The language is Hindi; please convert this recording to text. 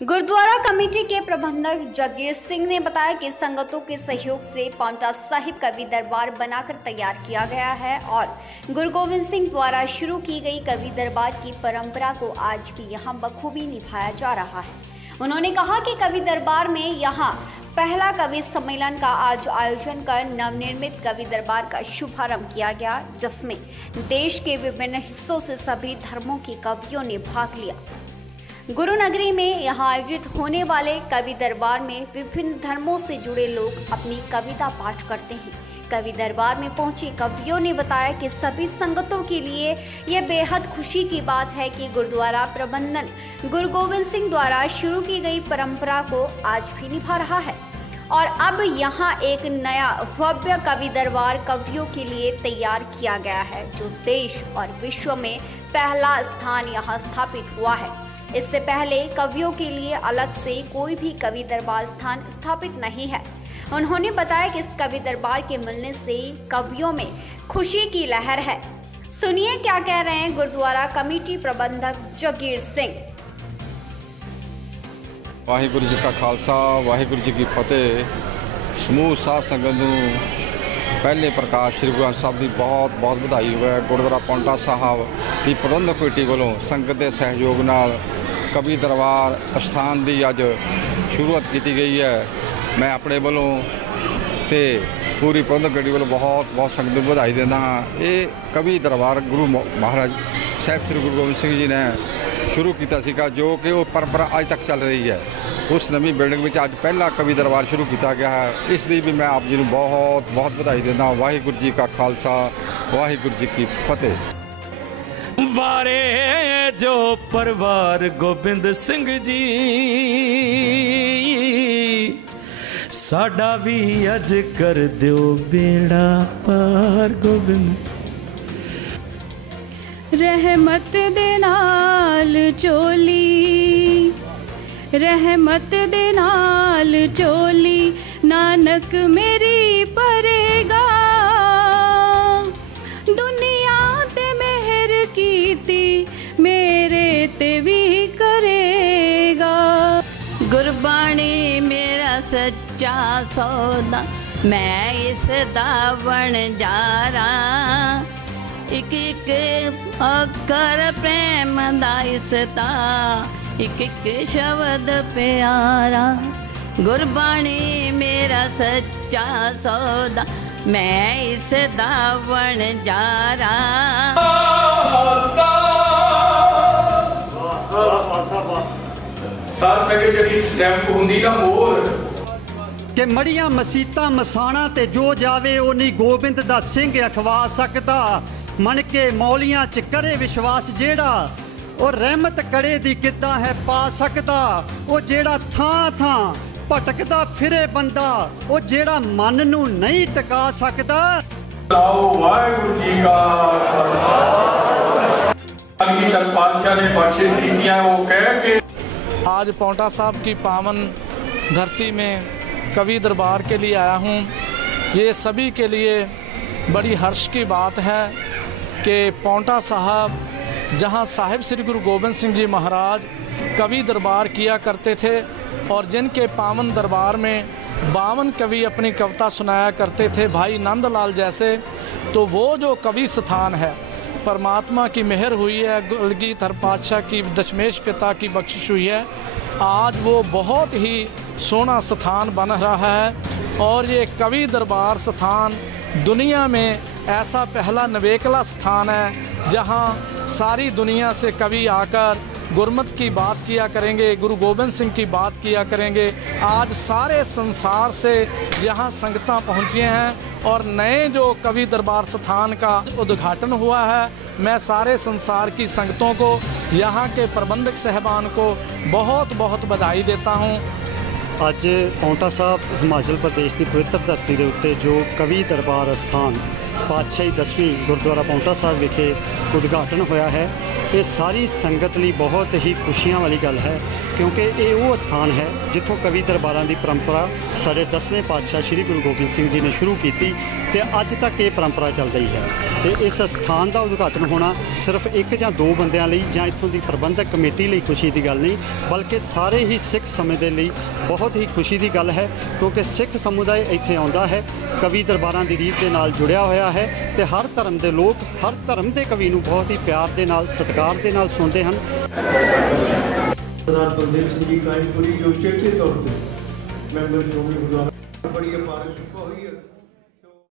गुरुद्वारा कमेटी के प्रबंधक जगीर सिंह ने बताया कि संगतों के सहयोग से पांवटा साहिब कवि दरबार बनाकर तैयार किया गया है और गुरु गोविंद सिंह द्वारा शुरू की गई कवि दरबार की परंपरा को आज भी यहां बखूबी निभाया जा रहा है। उन्होंने कहा कि कवि दरबार में यहां पहला कवि सम्मेलन का आज आयोजन कर नवनिर्मित कवि दरबार का शुभारंभ किया गया, जिसमें देश के विभिन्न हिस्सों से सभी धर्मों के कवियों ने भाग लिया। गुरु नगरी में यहाँ आयोजित होने वाले कवि दरबार में विभिन्न धर्मों से जुड़े लोग अपनी कविता पाठ करते हैं। कवि दरबार में पहुंचे कवियों ने बताया कि सभी संगतों के लिए यह बेहद खुशी की बात है कि गुरुद्वारा प्रबंधन गुरु गोविंद सिंह द्वारा शुरू की गई परंपरा को आज भी निभा रहा है और अब यहाँ एक नया भव्य कवि दरबार कवियों के लिए तैयार किया गया है, जो देश और विश्व में पहला स्थान यहाँ स्थापित हुआ है। इससे पहले कवियों के लिए अलग से कोई भी कवि दरबार स्थान स्थापित नहीं है। उन्होंने बताया कि इस कवि दरबार के मिलने से कवियों में खुशी की लहर है। सुनिए क्या कह रहे हैं गुरुद्वारा कमेटी प्रबंधक जगीर सिंह। वाहिगुरु जी का खालसा, वाहिगुरु जी की फतेह। समूह साध संगत नूं पहले प्रकाश श्री गुरु ग्रंथ साहब की बहुत बहुत बधाई होवे। गुरुद्वारा पांवटा साहब की प्रबंधक कमेटी वालों संगत के सहयोग नाल कवि दरबार स्थान की अज शुरुआत की गई है। मैं अपने वालों ते पूरी प्रबंधक कमेटी वालों बहुत बहुत संगत को बधाई देना हाँ। ये कवि दरबार गुरु महाराज साहब श्री गुरु गोविंद सिंह जी ने शुरू किया सीगा, जो कि वो परंपरा अज तक चल रही है। उस नवी बिल्डिंग में अज पहला कवि दरबार शुरू किया गया है। इसलिए भी मैं आप जी को बहुत बहुत बधाई देना। वाहिगुरु जी का खालसा, वाहिगुरु जी की फतेह। वारे जो परवार गोबिंद सिंह जी साडा भी अज कर दियो बेड़ा पार गोबिंद। रहमत दे नाल चोली, रहमत दे नाल चोली नानक मेरी परेगा। दुनिया ते मेहर कीती मेरे ते भी करेगा। गुरबाणी मेरा सच्चा सौदा, मैं इस दावण जा रहा। एक एक अखर प्रेम दा इसदा, एक एक शब्द प्यारा। गुरबाणी मेरा सच्चा सौदा, मैं इस दावण जा रहा। साथ सके जड़ी स्टैंप हुंदी ना मोर कि मड़ियां मसीतां मसाणा ते जो जावे ओ नहीं गोबिंद दा सिंह अखवा सकदा। मन के मौलियां च करे विश्वास जेड़ा और रहमत करे दी किद्दां है पा सकदा। ओ जेड़ा थां थां भटकदा फिरे बंदा, ओ जेड़ा मन नूं नहीं टका सकदा। वाहिगुरु जी का पातशाह ने बख्शिश दी है। वो कह के आज पांवटा साहब की पावन धरती में कवि दरबार के लिए आया हूँ। ये सभी के लिए बड़ी हर्ष की बात है कि पांवटा साहब जहाँ साहिब श्री गुरु गोविंद सिंह जी महाराज कवि दरबार किया करते थे और जिनके पावन दरबार में 52 कवि अपनी कविता सुनाया करते थे, भाई नंदलाल जैसे, तो वो जो कवि स्थान है परमात्मा की मेहर हुई है, गलगीधर पातशाह की दशमेश पिता की बख्शिश हुई है। आज वो बहुत ही सोना स्थान बन रहा है और ये कवि दरबार स्थान दुनिया में ऐसा पहला नवेकला स्थान है जहाँ सारी दुनिया से कवि आकर गुरमत की बात किया करेंगे, गुरु गोविंद सिंह की बात किया करेंगे। आज सारे संसार से यहाँ संगतां पहुँची हैं और नए जो कवि दरबार स्थान का उद्घाटन हुआ है। मैं सारे संसार की संगतों को, यहाँ के प्रबंधक साहबान को बहुत बहुत बधाई देता हूँ। ਅੱਜ ਪੌਂਟਾ ਸਾਹਿਬ ਹਿਮਾਚਲ ਪ੍ਰਦੇਸ਼ ਦੀ ਪਵਿੱਤਰ ਧਰਤੀ ਦੇ ਉੱਤੇ ਜੋ ਕਵੀ ਦਰਬਾਰ ਅਸਥਾਨ ਪਾਤਸ਼ਾਹੀ 10ਵੀਂ ਗੁਰਦੁਆਰਾ ਪੌਂਟਾ ਸਾਹਿਬ ਵਿਖੇ ਉਦਘਾਟਨ ਹੋਇਆ ਹੈ। ਇਹ ਸਾਰੀ ਸੰਗਤ ਲਈ ਬਹੁਤ ਹੀ ਖੁਸ਼ੀਆਂ ਵਾਲੀ ਗੱਲ ਹੈ, ਕਿਉਂਕਿ ਇਹ ਉਹ ਸਥਾਨ ਹੈ ਜਿੱਥੋਂ ਕਵੀ ਦਰਬਾਰਾਂ ਦੀ ਪਰੰਪਰਾ ਸਾਡੇ 10ਵੇਂ ਪਾਤਸ਼ਾਹ ਸ੍ਰੀ ਗੁਰੂ ਗੋਬਿੰਦ ਸਿੰਘ ਜੀ ਨੇ ਸ਼ੁਰੂ ਕੀਤੀ ਤੇ ਅੱਜ ਤੱਕ ਇਹ ਪਰੰਪਰਾ ਚੱਲ ਰਹੀ ਹੈ। ਤੇ ਇਸ ਸਥਾਨ ਦਾ ਉਦਘਾਟਨ ਹੋਣਾ ਸਿਰਫ ਇੱਕ ਜਾਂ ਦੋ ਬੰਦਿਆਂ ਲਈ ਜਾਂ ਇੱਥੋਂ ਦੀ ਪ੍ਰਬੰਧਕ ਕਮੇਟੀ ਲਈ ਖੁਸ਼ੀ ਦੀ ਗੱਲ ਨਹੀਂ, ਬਲਕਿ ਸਾਰੇ ਹੀ ਸਿੱਖ ਸਮੂਹ ਦੇ ਲਈ ਬਹੁਤ ਹੀ ਖੁਸ਼ੀ ਦੀ ਗੱਲ ਹੈ, ਕਿਉਂਕਿ ਸਿੱਖ ਸਮੁਦਾਇ ਇੱਥੇ ਆਉਂਦਾ ਹੈ, ਕਵੀ ਦਰਬਾਰਾਂ ਦੀ ਰੀਤ ਦੇ ਨਾਲ ਜੁੜਿਆ ਹੋਇਆ ਹੈ ਤੇ ਹਰ ਧਰਮ ਦੇ ਲੋਕ ਹਰ ਧਰਮ ਦੇ ਕਵੀ ਨੂੰ ਬਹੁਤ ਹੀ ਪਿਆਰ ਦੇ ਨਾਲ ਸਤਿਕਾਰ ਦੇ ਨਾਲ ਸੁਣਦੇ ਹਨ। ਸਰਦਾਰ ਬਲਦੇਵ ਸਿੰਘ ਜੀ ਕਾਇਮਪੁਰੀ ਜੋ ਉਚੇਚੇ ਤੌਰ ਤੇ ਮੈਂਬਰ ਸ਼੍ਰੋਮਣੀ ਗੁਰਦੁਆਰਾ ਬੜੀ ਅਪਾਰ ਕਿਰਪਾ ਹੋਈ ਹੈ।